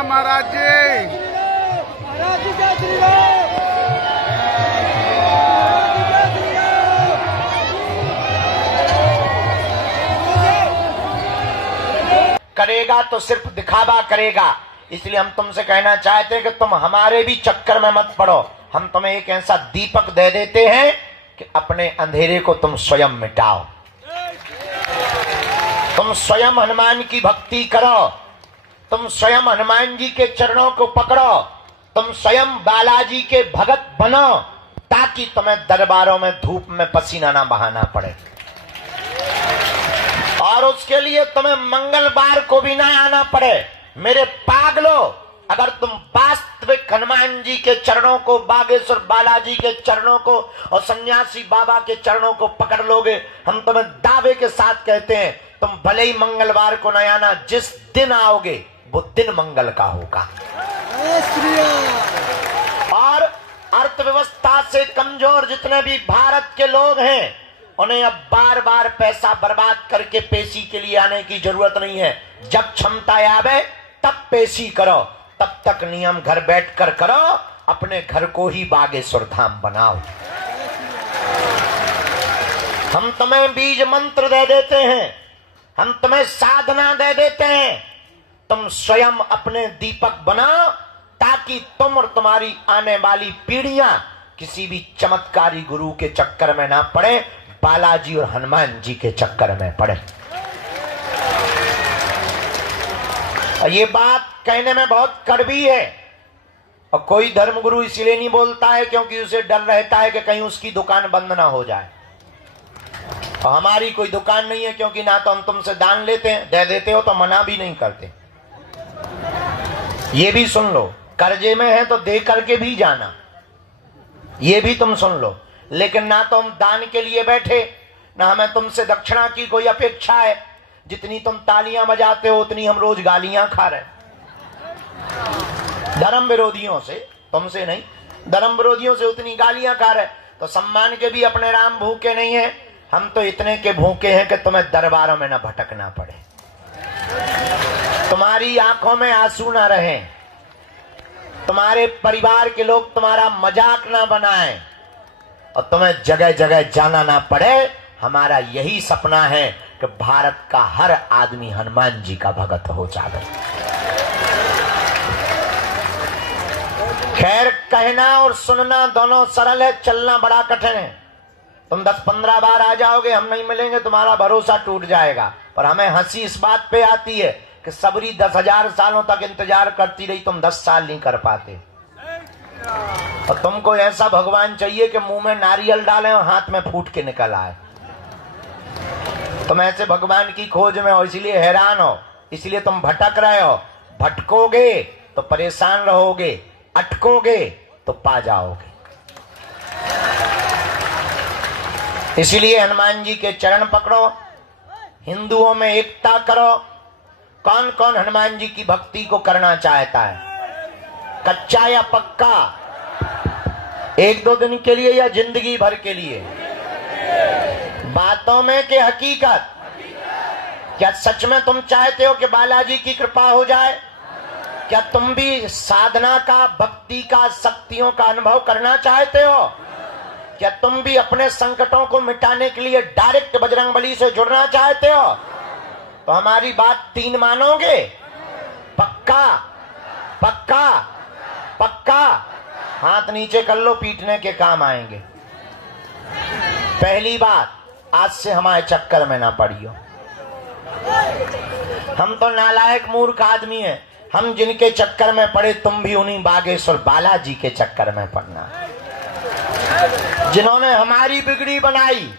राम महाराज जी। महाराज जी जय श्री राम। करेगा तो सिर्फ दिखावा करेगा। इसलिए हम तुमसे कहना चाहते हैं कि तुम हमारे भी चक्कर में मत पड़ो। हम तुम्हें एक ऐसा दीपक दे देते हैं कि अपने अंधेरे को तुम स्वयं मिटाओ। तुम स्वयं हनुमान की भक्ति करो, तुम स्वयं हनुमान जी के चरणों को पकड़ो, तुम स्वयं बालाजी के भगत बनो, ताकि तुम्हें दरबारों में धूप में पसीना ना बहाना पड़े। और उसके लिए तुम्हें मंगलवार को भी ना आना पड़े। मेरे पागलो, अगर तुम वास्तविक हनुमान जी के चरणों को, बागेश्वर बालाजी के चरणों को और सन्यासी बाबा के चरणों को पकड़ लोगे, हम तुम्हें दावे के साथ कहते हैं, तुम भले ही मंगलवार को न आना, जिस दिन आओगे वो दिन मंगल का होगा। और अर्थव्यवस्था से कमजोर जितने भी भारत के लोग हैं, उन्हें अब बार बार पैसा बर्बाद करके पेशी के लिए आने की जरूरत नहीं है। जब क्षमता आवे तब पेशी करो, तब तक नियम घर बैठकर करो, अपने घर को ही बागेश्वर धाम बनाओ। हम तुम्हें बीज मंत्र दे देते हैं, हम तुम्हें साधना दे देते हैं, तुम स्वयं अपने दीपक बनाओ, ताकि तुम और तुम्हारी आने वाली पीढ़ियां किसी भी चमत्कारी गुरु के चक्कर में ना पड़े, बालाजी और हनुमान जी के चक्कर में पड़े। ये बात कहने में बहुत कड़वी है, और कोई धर्मगुरु इसलिए नहीं बोलता है क्योंकि उसे डर रहता है कि कहीं उसकी दुकान बंद ना हो जाए। और हमारी कोई दुकान नहीं है, क्योंकि ना तो हम तुमसे दान लेते हैं, दे देते हो तो मना भी नहीं करते। ये भी सुन लो, कर्जे में है तो दे करके भी जाना, ये भी तुम सुन लो। लेकिन ना तो हम दान के लिए बैठे, ना हमें तुमसे दक्षिणा की कोई अपेक्षा है। जितनी तुम तालियां बजाते हो उतनी हम रोज गालियां खा रहे, धर्म विरोधियों से, तुमसे नहीं, धर्म विरोधियों से उतनी गालियां खा रहे। तो सम्मान के भी अपने राम भूखे नहीं है, हम तो इतने के भूखे हैं कि तुम्हें दरबारों में न भटकना पड़े, तुम्हारी आंखों में आंसू ना रहे, तुम्हारे परिवार के लोग तुम्हारा मजाक ना बनाएं, और तुम्हें जगह जगह जाना ना पड़े। हमारा यही सपना है कि भारत का हर आदमी हनुमान जी का भगत हो जाए। खैर, कहना और सुनना दोनों सरल है, चलना बड़ा कठिन है। तुम 10-15 बार आ जाओगे, हम नहीं मिलेंगे, तुम्हारा भरोसा टूट जाएगा। पर हमें हंसी इस बात पे आती है कि सबरी 10,000 सालों तक इंतजार करती रही, तुम 10 साल नहीं कर पाते। और तुमको ऐसा भगवान चाहिए कि मुंह में नारियल डालें और हाथ में फूट के निकल आए। तुम ऐसे भगवान की खोज में हो, इसलिए हैरान हो, इसलिए तुम भटक रहे हो। भटकोगे तो परेशान रहोगे, अटकोगे तो पा जाओगे। इसलिए हनुमान जी के चरण पकड़ो, हिंदुओं में एकता करो। कौन कौन हनुमान जी की भक्ति को करना चाहता है, कच्चा या पक्का, 1-2 दिन के लिए या जिंदगी भर के लिए? बातों में कि हकीकत? क्या सच में तुम चाहते हो कि बालाजी की कृपा हो जाए? क्या तुम भी साधना का, भक्ति का, शक्तियों का अनुभव करना चाहते हो? क्या तुम भी अपने संकटों को मिटाने के लिए डायरेक्ट बजरंगबली से जुड़ना चाहते हो? तो हमारी बात 3 मानोगे? पक्का पक्का पक्का? हाथ नीचे कर लो, पीटने के काम आएंगे। पहली बात, आज से हमारे चक्कर में ना पड़ियो। हम तो नालायक मूर्ख आदमी हैं, हम जिनके चक्कर में पड़े, तुम भी उन्हीं बागेश्वर बालाजी के चक्कर में पड़ना। जिन्होंने हमारी बिगड़ी बनाई,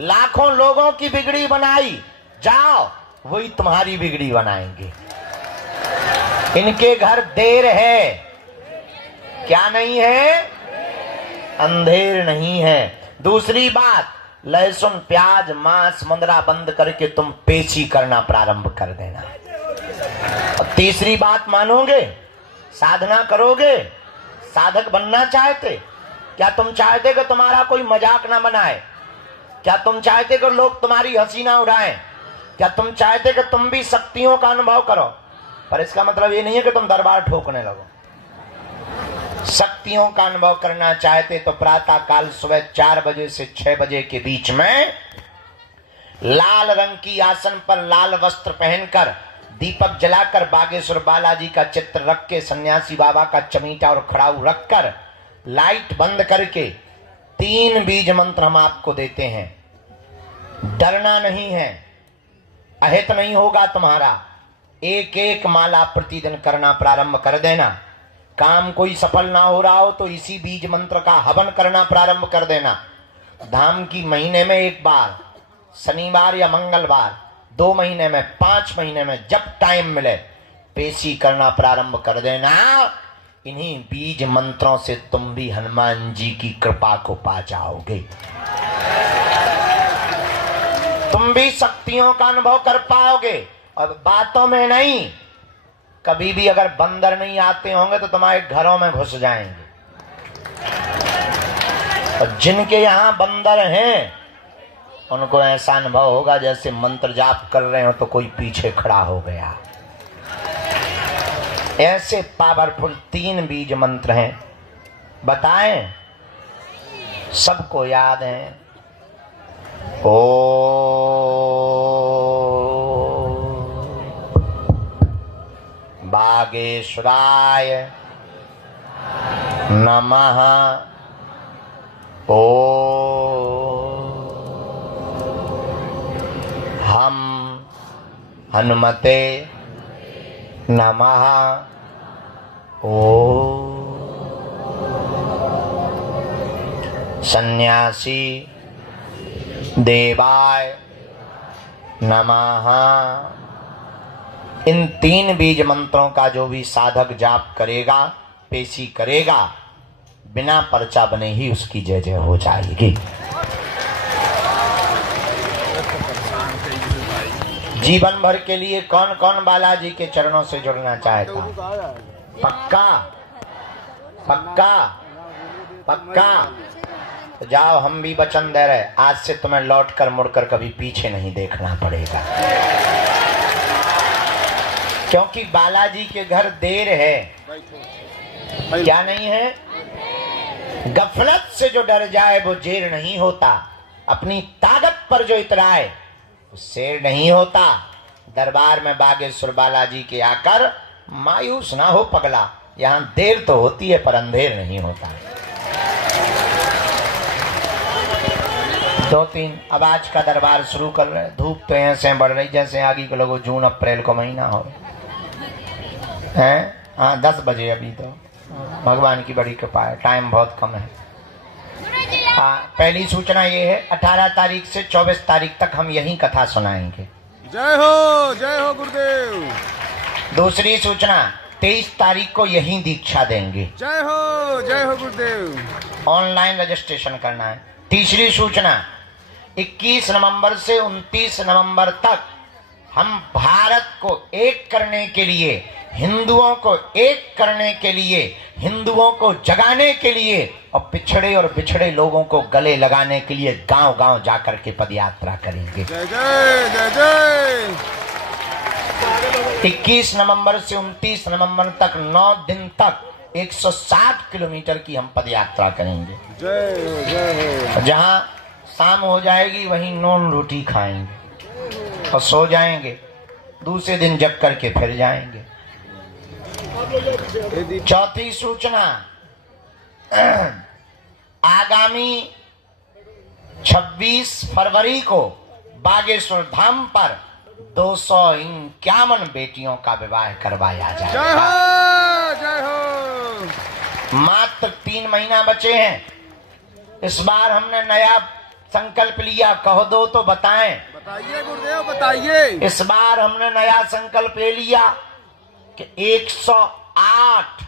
लाखों लोगों की बिगड़ी बनाई, जाओ वही तुम्हारी बिगड़ी बनाएंगे। इनके घर देर है, क्या नहीं है? अंधेर नहीं है। दूसरी बात, लहसुन, प्याज, मांस, मंदरा बंद करके तुम पेशी करना प्रारंभ कर देना। और तीसरी बात मानोगे, साधना करोगे, साधक बनना चाहते? क्या तुम चाहते कि तुम्हारा कोई मजाक ना बनाए? क्या तुम चाहते कि लोग तुम्हारी हंसी ना उड़ाएं? क्या तुम चाहते कि तुम भी शक्तियों का अनुभव करो? पर इसका मतलब ये नहीं है कि तुम दरबार ठोकने लगो। शक्तियों का अनुभव करना चाहते तो प्रातः काल सुबह 4 बजे से 6 बजे के बीच में लाल रंग की आसन पर लाल वस्त्र पहनकर दीपक जलाकर बागेश्वर बालाजी का चित्र रख के सन्यासी बाबा का चमीटा और खड़ाऊ रखकर लाइट बंद करके 3 बीज मंत्र हम आपको देते हैं। डरना नहीं है, अहित नहीं होगा तुम्हारा। एक एक माला प्रतिदिन करना प्रारंभ कर देना। काम कोई सफल ना हो रहा हो तो इसी बीज मंत्र का हवन करना प्रारंभ कर देना। धाम की महीने में एक बार, शनिवार या मंगलवार, 2 महीने में, 5 महीने में, जब टाइम मिले पेशी करना प्रारंभ कर देना। इन्हीं बीज मंत्रों से तुम भी हनुमान जी की कृपा को पा जाओगे। तुम भी शक्तियों का अनुभव कर पाओगे। और बातों में नहीं, कभी भी अगर बंदर नहीं आते होंगे तो तुम्हारे घरों में घुस जाएंगे। और जिनके यहां बंदर हैं उनको ऐसा अनुभव होगा जैसे मंत्र जाप कर रहे हो तो कोई पीछे खड़ा हो गया। ऐसे पावरफुल 3 बीज मंत्र हैं। बताएं, सबको याद है। ओ बागेश्वराय नमः। ओ हम हनुमते नमः। ओ सन्यासी देवाय नमः। इन 3 बीज मंत्रों का जो भी साधक जाप करेगा, पेशी करेगा, बिना पर्चा बने ही उसकी जय जय हो जाएगी। जीवन भर के लिए कौन कौन बालाजी के चरणों से जुड़ना चाहता? पक्का पक्का पक्का? तो जाओ, हम भी वचन दे रहे, आज से तुम्हें लौटकर मुड़कर कभी पीछे नहीं देखना पड़ेगा। क्योंकि बालाजी के घर देर है। क्या नहीं है? गफलत से जो डर जाए वो जेर नहीं होता। अपनी ताकत पर जो इतराए वो शेर नहीं होता। दरबार में बागेश्वर बालाजी के आकर मायूस ना हो पगला। यहाँ देर तो होती है पर अंधेर नहीं होता। 2-3 अब आज का दरबार शुरू कर रहे। धूप तो ऐसे बढ़ रही जैसे आगे के लोगों जून अप्रैल को महीना हो है। हाँ, 10 बजे अभी तो भगवान की बड़ी कृपा है, टाइम बहुत कम है। पहली सूचना ये है, 18 तारीख से 24 तारीख तक हम यही कथा सुनाएंगे। जय हो गुरुदेव। दूसरी सूचना, 23 तारीख को यही दीक्षा देंगे। जय हो गुरुदेव। ऑनलाइन रजिस्ट्रेशन करना है। तीसरी सूचना, 21 नवंबर से 29 नवंबर तक हम भारत को एक करने के लिए, हिंदुओं को एक करने के लिए, हिंदुओं को जगाने के लिए और पिछड़े और बिछड़े लोगों को गले लगाने के लिए गांव गांव जाकर के पदयात्रा करेंगे। जय जय जय जय। 21 नवंबर से 29 नवंबर तक 9 दिन तक 160 किलोमीटर की हम पदयात्रा करेंगे। जय हो। जहां शाम हो जाएगी वहीं नॉन रोटी खाएंगे और सो जाएंगे। दूसरे दिन जग करके फिर जाएंगे। चौथी सूचना, आगामी 26 फरवरी को बागेश्वर धाम पर 251 बेटियों का विवाह करवाया जाएगा। जय हो। मात्र 3 महीना बचे हैं। इस बार हमने नया संकल्प लिया, कहो दो तो बताएं। बताइए गुरुदेव, बताइए। इस बार हमने नया संकल्प ले लिया कि 108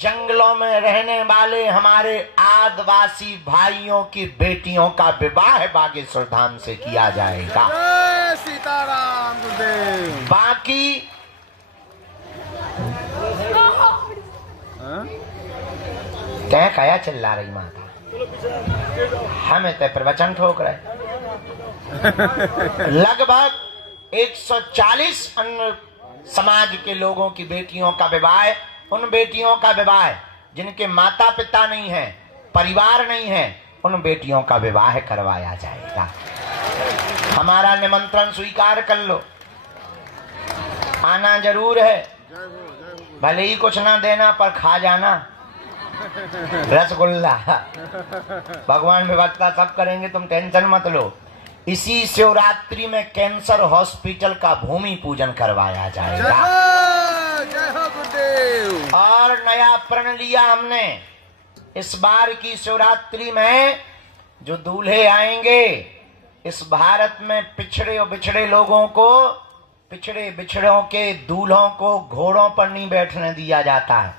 जंगलों में रहने वाले हमारे आदिवासी भाइयों की बेटियों का विवाह बागेश्वर धाम से किया जाएगा। जय सीताराम गुरुदेव। बाकी क्या कया चिल्ला रही माता? हमें तो प्रवचन ठोक रहे। लगभग 140 अन्य समाज के लोगों की बेटियों का विवाह, उन बेटियों का विवाह जिनके माता पिता नहीं है, परिवार नहीं है, उन बेटियों का विवाह करवाया जाएगा। हमारा निमंत्रण स्वीकार कर लो, आना जरूर है। भले ही कुछ ना देना पर खा जाना रसगुल्ला। भगवान व्यवस्था सब करेंगे, तुम टेंशन मत लो। इसी शिवरात्रि में कैंसर हॉस्पिटल का भूमि पूजन करवाया जाएगा। जय हो गुरुदेव। और नया प्रण लिया हमने, इस बार की शिवरात्रि में जो दूल्हे आएंगे, इस भारत में पिछड़े और बिछड़े लोगों को, पिछड़े बिछड़ों के दूल्हों को घोड़ों पर नहीं बैठने दिया जाता है।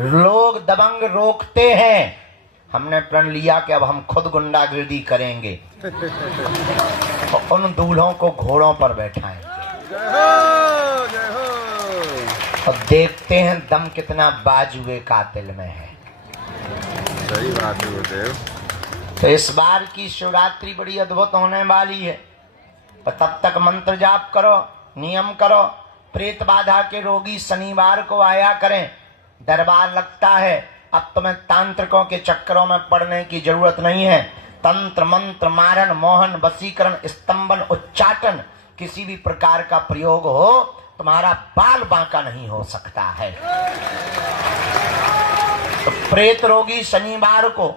लोग दबंग रोकते हैं, हमने प्रण लिया कि अब हम खुद गुंडागिर्दी करेंगे और उन दूल्हों को घोड़ों पर बैठाएंगे। जय हो, जय हो। और देखते हैं दम कितना बाजुए कातिल में है। सही बात है गुरुदेव। तो इस बार की शिवरात्रि बड़ी अद्भुत होने वाली है। पर तब तक मंत्र जाप करो, नियम करो। प्रेत बाधा के रोगी शनिवार को आया करें, दरबार लगता है। अब तुम्हें तांत्रिकों के चक्करों में पड़ने की जरूरत नहीं है। तंत्र मंत्र मारण मोहन वशीकरण स्तंभन उच्चाटन किसी भी प्रकार का प्रयोग हो, तुम्हारा बाल बांका नहीं हो सकता है। तो प्रेत रोगी शनिवार को,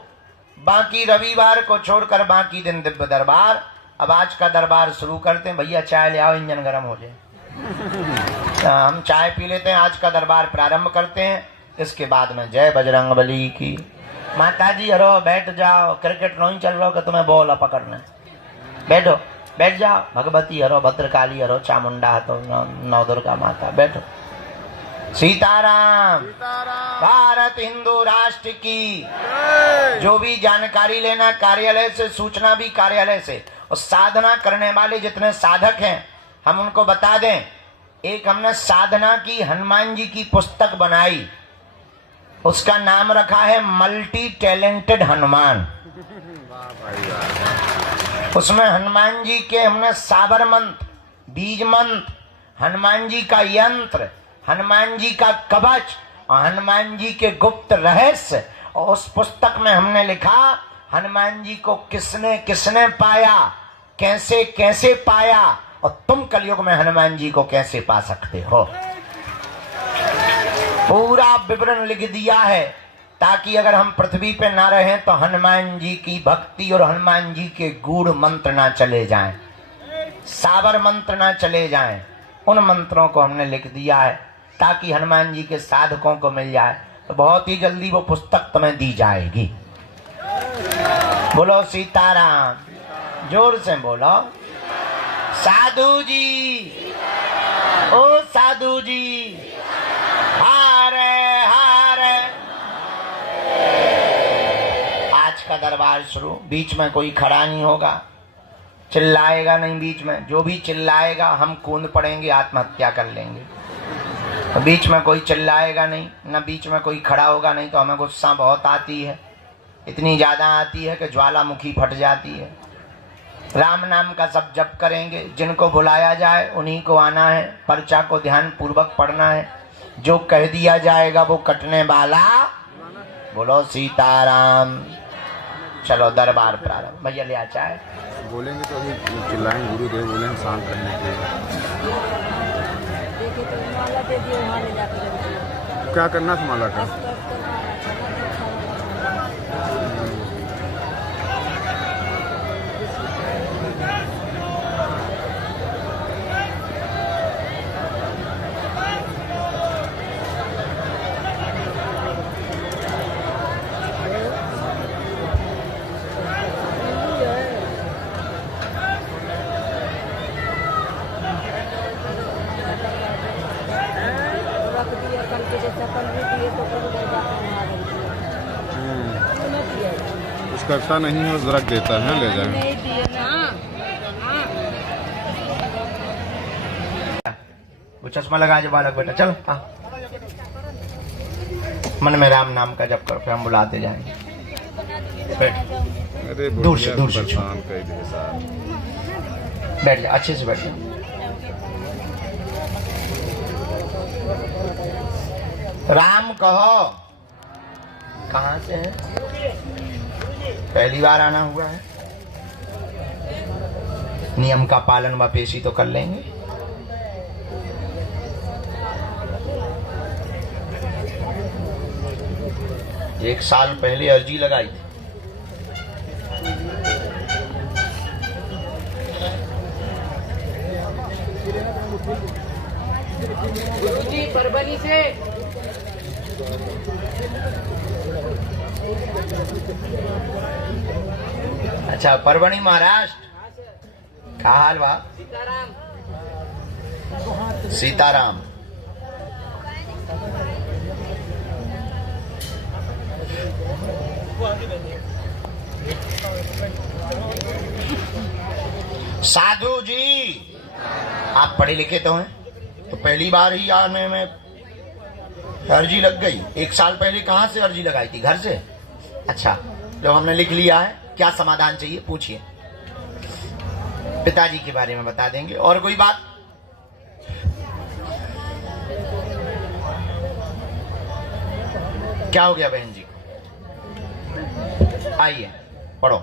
बाकी रविवार को छोड़कर बाकी दिन दिव्य दरबार। अब आज का दरबार शुरू करते हैं। भैया चाय ले आओ, इंजन गर्म हो जाए। हम चाय पी लेते हैं, आज का दरबार प्रारंभ करते हैं। इसके बाद में जय बजरंगबली की। माता जी हरो, बैठ जाओ। क्रिकेट नहीं चल रहा कि तुम्हें बॉल पकड़ना, बैठो, बैठ जाओ। भगवती हरो, भद्रकाली हरो, चामुंडा हतो, नवदुर्गा माता, बैठो। सीताराम। सीताराम। भारत हिंदू राष्ट्र की। जय। जो भी जानकारी लेना कार्यालय से, सूचना भी कार्यालय से, और साधना करने वाले जितने साधक हैं हम उनको बता दें, एक हमने साधना की हनुमान जी की पुस्तक बनाई, उसका नाम रखा है मल्टी टैलेंटेड हनुमान। वाह भाई वाह। उसमें हनुमान जी के हमने साबर मंत्र, बीज मंत्र, हनुमान जी का यंत्र, हनुमान जी का कवच और हनुमान जी के गुप्त रहस्य। और उस पुस्तक में हमने लिखा हनुमान जी को किसने किसने पाया, कैसे कैसे पाया, और तुम कलयुग में हनुमान जी को कैसे पा सकते हो। पूरा विवरण लिख दिया है, ताकि अगर हम पृथ्वी पे ना रहें तो हनुमान जी की भक्ति और हनुमान जी के गूढ़ मंत्र ना चले जाएं, साबर मंत्र ना चले जाएं। उन मंत्रों को हमने लिख दिया है ताकि हनुमान जी के साधकों को मिल जाए। तो बहुत ही जल्दी वो पुस्तक तुम्हें दी जाएगी। बोलो सीताराम, जोर से बोलो। साधु जी, ओ साधु जी, हारे हारे। आज का दरबार शुरू। बीच में कोई खड़ा नहीं होगा, चिल्लाएगा नहीं। बीच में जो भी चिल्लाएगा हम कूद पड़ेंगे, आत्महत्या कर लेंगे। बीच में कोई चिल्लाएगा नहीं, न बीच में कोई खड़ा होगा नहीं, तो हमें गुस्सा बहुत आती है, इतनी ज्यादा आती है कि ज्वालामुखी फट जाती है। राम नाम का सब जप करेंगे, जिनको बुलाया जाए उन्हीं को आना है, पर्चा को ध्यान पूर्वक पढ़ना है, जो कह दिया जाएगा वो कटने वाला। बोलो सीताराम। चलो दरबार प्रारंभ। भैया ले आ चाय। बोलेंगे तो अभी चिल्लाएंगे, गुरुदेव बोलेंगे शांत करने के लिए। क्या करना था माला का? कुछ करता नहीं है, रख देता है, ले जाए। वो चश्मा लगा जो बालक बेटा, चलो हाँ। मन में राम नाम का जप करो, फिर हम बुलाते जाएंगे। अरे दूर से दूर से परेशान कर दिए साहब। बैठ जा, अच्छे से बैठ जा। राम कहो। कहां से है? पहली बार आना हुआ है। नियम का पालन व पेशी तो कर लेंगे। एक साल पहले अर्जी लगाई थी। गुरुजी परभणी से। अच्छा, परभणी महाराष्ट्र। क्या हाल बा? सीताराम। सीताराम। साधु जी, आप पढ़े लिखे तो हैं, तो पहली बार ही आने में अर्जी लग गई। एक साल पहले कहां से अर्जी लगाई थी? घर से। अच्छा, जो हमने लिख लिया है, क्या समाधान चाहिए पूछिए। पिताजी के बारे में बता देंगे। और कोई बात? क्या हो गया बहन जी? आइए पढ़ो।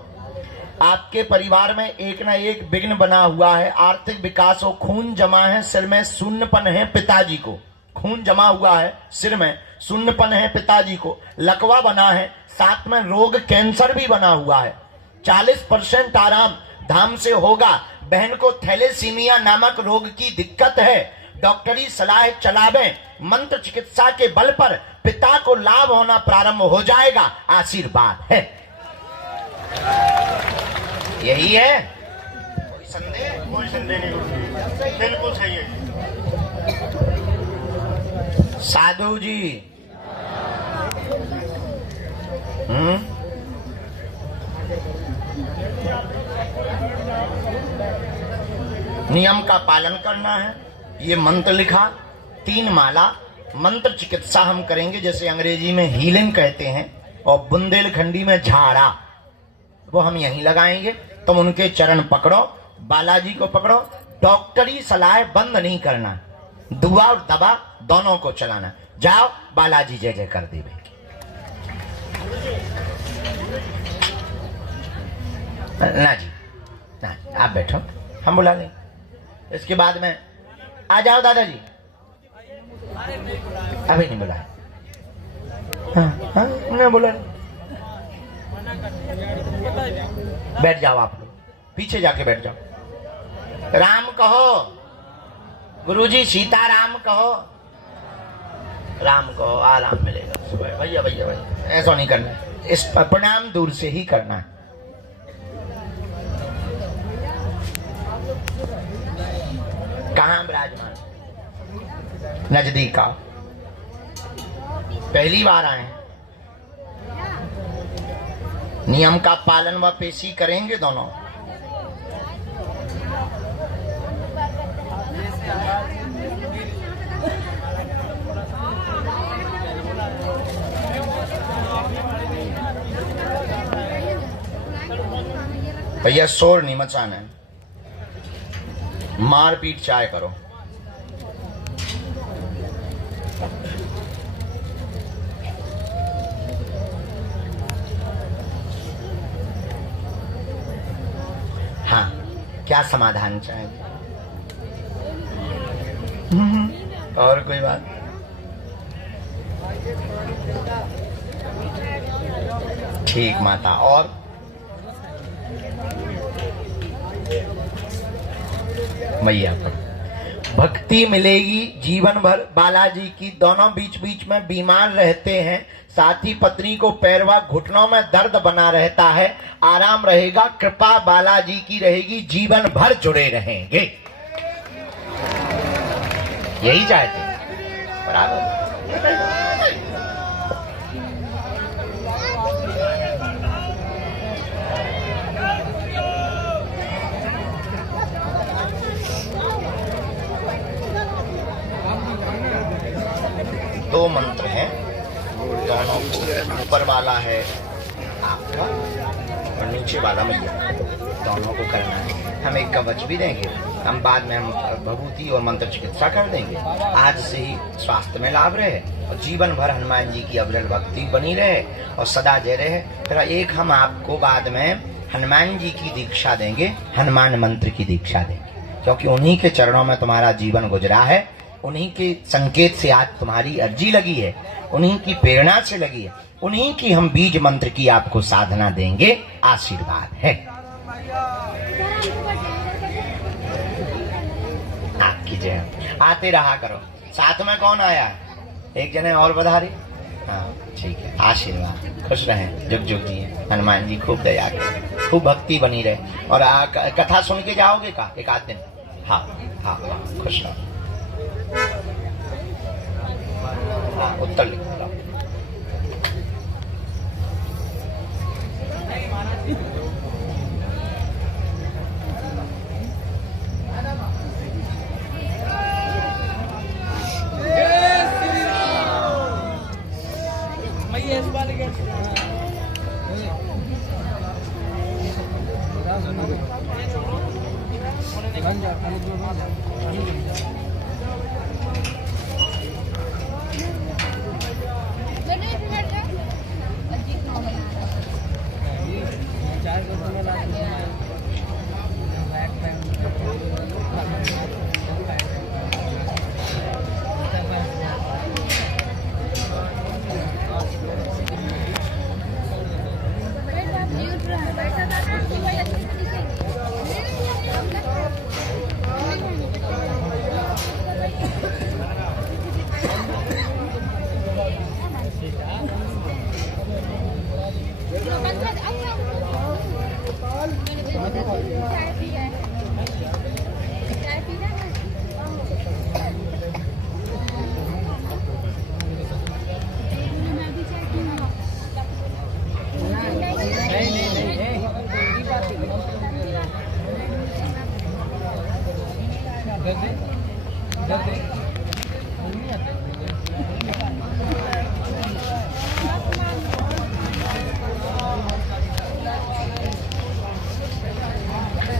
आपके परिवार में एक ना एक विघ्न बना हुआ है। आर्थिक विकास हो, खून जमा है, सिर में शून्यपन है पिताजी को। खून जमा हुआ है, सिर में शून्यपन है पिताजी को। लकवा बना है, साथ में रोग कैंसर भी बना हुआ है। 40% आराम धाम से होगा। बहन को थैलेसीमिया नामक रोग की दिक्कत है। डॉक्टरी सलाह चलावें। मंत्र चिकित्सा के बल पर पिता को लाभ होना प्रारंभ हो जाएगा। आशीर्वाद है। यही है। कोई संदेह? कोई संदेह नहीं, बिल्कुल सही है। साधु जी, नियम का पालन करना है। ये मंत्र लिखा, 3 माला। मंत्र चिकित्सा हम करेंगे, जैसे अंग्रेजी में हीलिंग कहते हैं, और बुंदेलखंडी में झाड़ा, वो हम यहीं लगाएंगे। तुम उनके चरण पकड़ो, बालाजी को पकड़ो। डॉक्टरी सलाह बंद नहीं करना, दुआ और दवा दोनों को चलाना। जाओ, बालाजी जय जय कर देवे। ना जी, ना, आप बैठो, हम बुला लें। इसके बाद में आ जाओ दादाजी। अभी नहीं बुलाया। हाँ, हाँ, उन्हें बुला। बैठ जाओ आप लोग, पीछे जाके बैठ जाओ। राम कहो। गुरुजी सीताराम कहो। राम कहो, आराम मिलेगा सुबह। भैया भैया भैया, ऐसा नहीं करना। इस प्रणाम दूर से ही करना है। कहां विराजमान? नजदीक आओ। पहली बार आए हैं। नियम का पालन व पेशी करेंगे दोनों। भैया शोर नहीं मचाना है, मारपीट चाहे करो। हाँ, क्या समाधान चाहेंगे? और कोई बात? ठीक माता। और मैया पर भक्ति मिलेगी जीवन भर। बालाजी की दोनों बीच बीच में बीमार रहते हैं, साथ ही पत्नी को पैरवा घुटनों में दर्द बना रहता है। आराम रहेगा, कृपा बालाजी की रहेगी, जीवन भर जुड़े रहेंगे। यही चाहते हैं। बराबर। दो मंत्र हैं, दोनों को, ऊपर वाला है आपका और नीचे वाला मैया, दोनों को करना है। हम एक कवच भी देंगे। हम बाद में हम भभूति और मंत्र चिकित्सा कर देंगे। आज से ही स्वास्थ्य में लाभ रहे और जीवन भर हनुमान जी की अविरल भक्ति बनी रहे और सदा जय रहे। फिर एक हम आपको बाद में हनुमान जी की दीक्षा देंगे, हनुमान मंत्र की दीक्षा देंगे, क्योंकि उन्हीं के चरणों में तुम्हारा जीवन गुजरा है, उन्हीं के संकेत से आज तुम्हारी अर्जी लगी है, उन्हीं की प्रेरणा से लगी है, उन्हीं की हम बीज मंत्र की आपको साधना देंगे। आशीर्वाद है आपकी जय। आते रहा करो। साथ में कौन आया? एक जने और बधारी। हाँ ठीक है, आशीर्वाद, खुश रहें, जुग जुग जी। हनुमान जी खूब दया करें, खूब भक्ति बनी रहे। और कथा सुन के जाओगे का एक आध दिन? हाँ हाँ हाँ, खुश रहो। हाँ, उत्तर लिखो।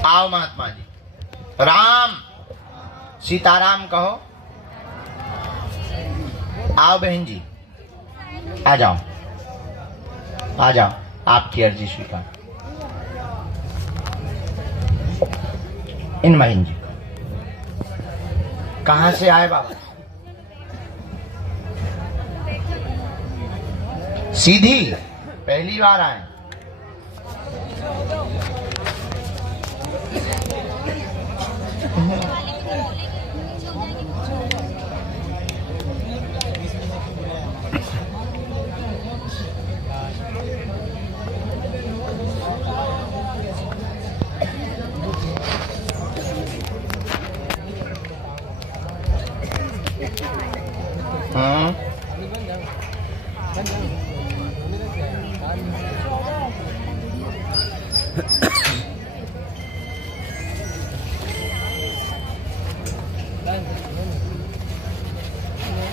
आओ महात्मा जी, राम सीताराम कहो। आओ बहन जी, आ जाओ आ जाओ, आपकी अर्जी स्वीकार। इन बहन जी कहां से आए बाबा? सीधी पहली बार आए?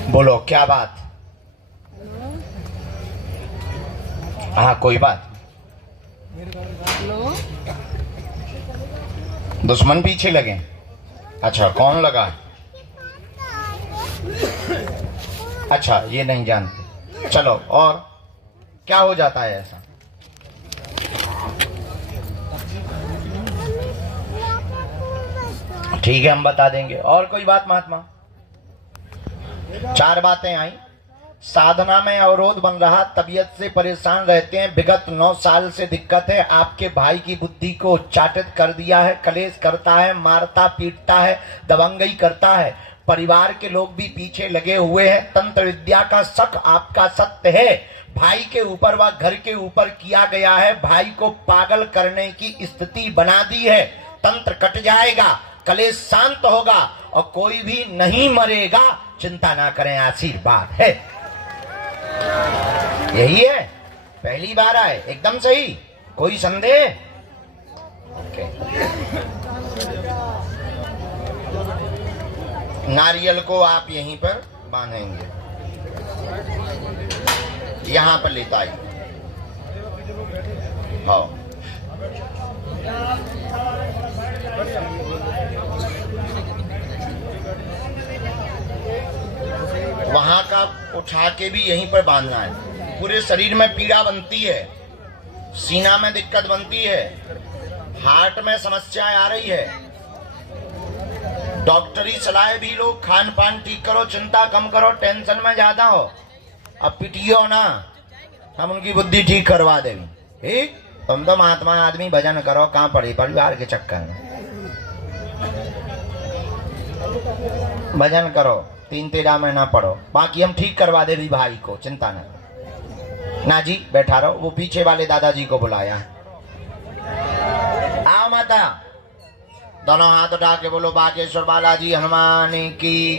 बोलो क्या बात? हाँ कोई बात? दुश्मन पीछे लगे? अच्छा कौन लगा? अच्छा ये नहीं जानते, चलो और क्या हो जाता है ऐसा? ठीक है हम बता देंगे। और कोई बात महात्मा? चार बातें आई। साधना में अवरोध बन रहा, तबीयत से परेशान रहते हैं, विगत 9 साल से दिक्कत है, आपके भाई की बुद्धि को चाटित कर दिया है, कलेश करता है, मारता पीटता है, दबंगई करता है, परिवार के लोग भी पीछे लगे हुए हैं, तंत्र विद्या का शक आपका सत्य है, भाई के ऊपर व घर के ऊपर किया गया है, भाई को पागल करने की स्थिति बना दी है, तंत्र कट जाएगा, कलेश शांत होगा और कोई भी नहीं मरेगा, चिंता ना करें, आशीर्वाद है। यही है, पहली बार आए, एकदम सही, कोई संदेह? ओके। नारियल को आप यहीं पर बांधेंगे, यहां पर लेता आइए। हाँ वहां का उठा के भी यहीं पर बांधना है। पूरे शरीर में पीड़ा बनती है, सीना में दिक्कत बनती है, हार्ट में समस्याएं आ रही है, डॉक्टरी सलाह भी लो, खान पान ठीक करो, चिंता कम करो, टेंशन में ज्यादा हो, अब पिटियो ना, हम उनकी बुद्धि ठीक करवा देंगे। ठीक, तुम तो महात्मा आदमी, भजन करो, कहाँ पड़े परिवार के चक्कर में, भजन करो, 3 तेरा में ना पढ़ो, बाकी हम ठीक करवा दे भी भाई को, चिंता ना। ना जी बैठा रहो, वो पीछे वाले दादाजी को बुलाया। आओ माता, दोनों हाथ उठा के बोलो बागेश्वर बालाजी हनुमान की,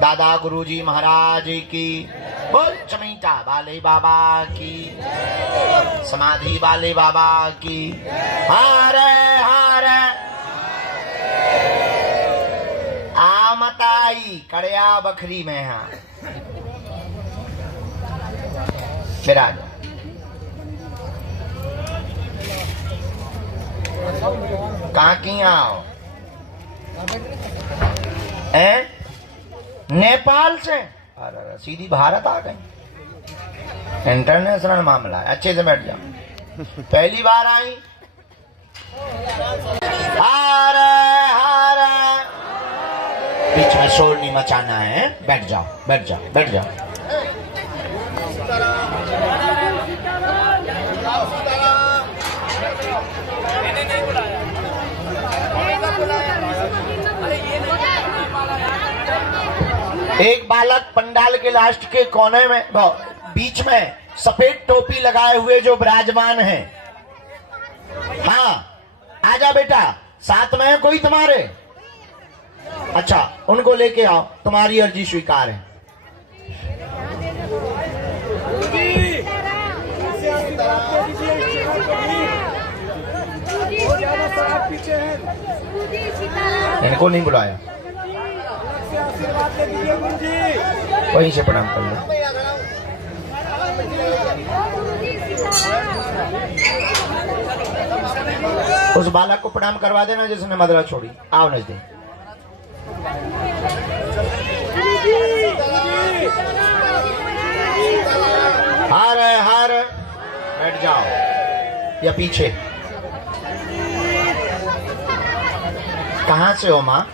दादा गुरुजी महाराज की, बोल चमीटा वाले बाबा की, समाधि वाले बाबा की, हारे हारे आ मताई कड़िया बखरी में है विराज। कहाँ की आओ? नेपाल से? अरे सीधी भारत आ गई, इंटरनेशनल मामला है। अच्छे से बैठ जाओ, पहली बार आई। हारे हारे, बीच में शोर नहीं मचाना है, बैठ जाओ बैठ जाओ बैठ जाओ। एक बालक पंडाल के लास्ट के कोने में बीच में सफेद टोपी लगाए हुए जो विराजमान है, हाँ आजा बेटा, साथ में है कोई तुम्हारे? अच्छा, उनको लेके आओ, तुम्हारी अर्जी स्वीकार है। इनको नहीं बुलाया, वहीं से प्रणाम कर लो। उस बालक को प्रणाम करवा देना जिसने मदरा छोड़ी। आओ नजदीक। हार है हार, बैठ जाओ या पीछे। कहाँ से हो माँ?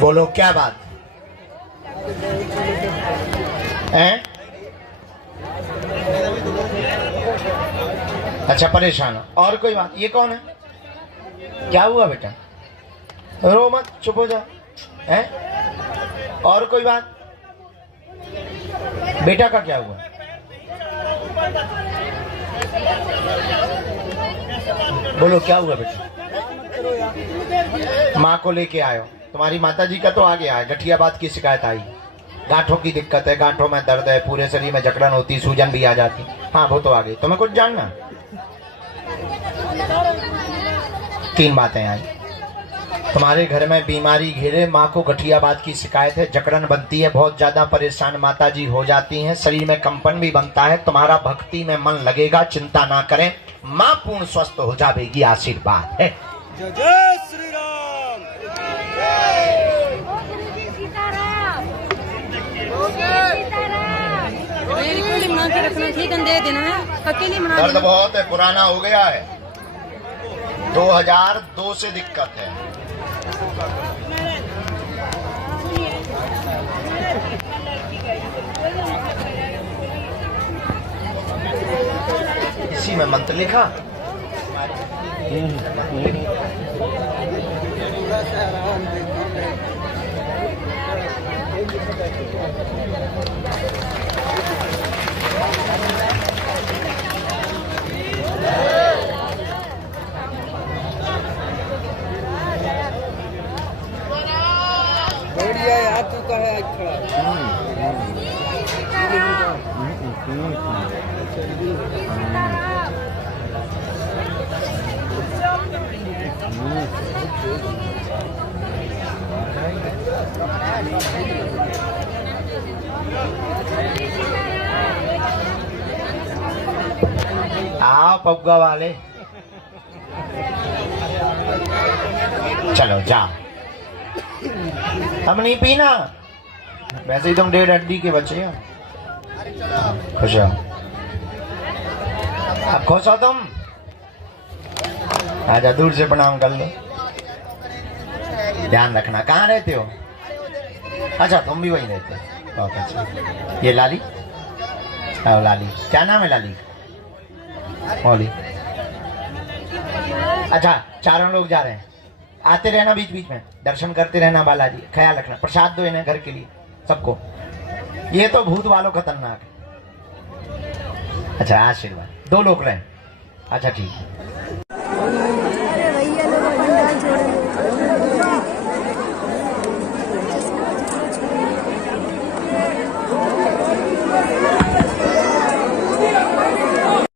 बोलो क्या बात है? अच्छा परेशान हो, और कोई बात? ये कौन है? क्या हुआ बेटा? रो मत, चुप हो जाओ। है और कोई बात? बेटा का क्या हुआ? बोलो क्या हुआ बेटा? माँ को लेके आयो। तुम्हारी माता जी का तो आ गया है, गठियाबाद की शिकायत आई, गांठों की दिक्कत है, गांठों में दर्द है, पूरे शरीर में जकड़न होती, सूजन भी आ जाती। हाँ वो तो आ गई। तुम्हें कुछ जानना? 3 बातें आई। तुम्हारे घर में बीमारी घेरे, माँ को गठियाबाद की शिकायत है, जकड़न बनती है, बहुत ज्यादा परेशान माता जी हो जाती हैं, शरीर में कंपन भी बनता है। तुम्हारा भक्ति में मन लगेगा, चिंता ना करें, माँ पूर्ण स्वस्थ हो जाएगी, आशीर्वाद है। जय श्री राम। दर्द बहुत है, पुराना हो गया है, 2002 से दिक्कत है। इसी में मंत्र लिखा, बढ़िया है, हाथ चुका है आज खड़ा। आओ पग्गा वाले, चलो जाओ। हम नहीं पीना, वैसे ही तुम 1.5 हड्डी के बच्चे हो। खुश हो? अब खुश हो तुम? आजा, दूर से प्रणाम कर लो। ध्यान रखना, कहाँ रहते हो? अच्छा, तुम भी वहीं रहते हो, बहुत अच्छा। ये लाली? आओ लाली, क्या नाम है लाली? मौली। अच्छा, चारों लोग जा रहे हैं, आते रहना बीच बीच में, दर्शन करते रहना बालाजी, ख्याल रखना, प्रसाद दो इन्हें घर के लिए सबको। ये तो भूत वालों खतरनाक है। अच्छा, आशीर्वाद 2 लोग रहे। अच्छा ठीक है।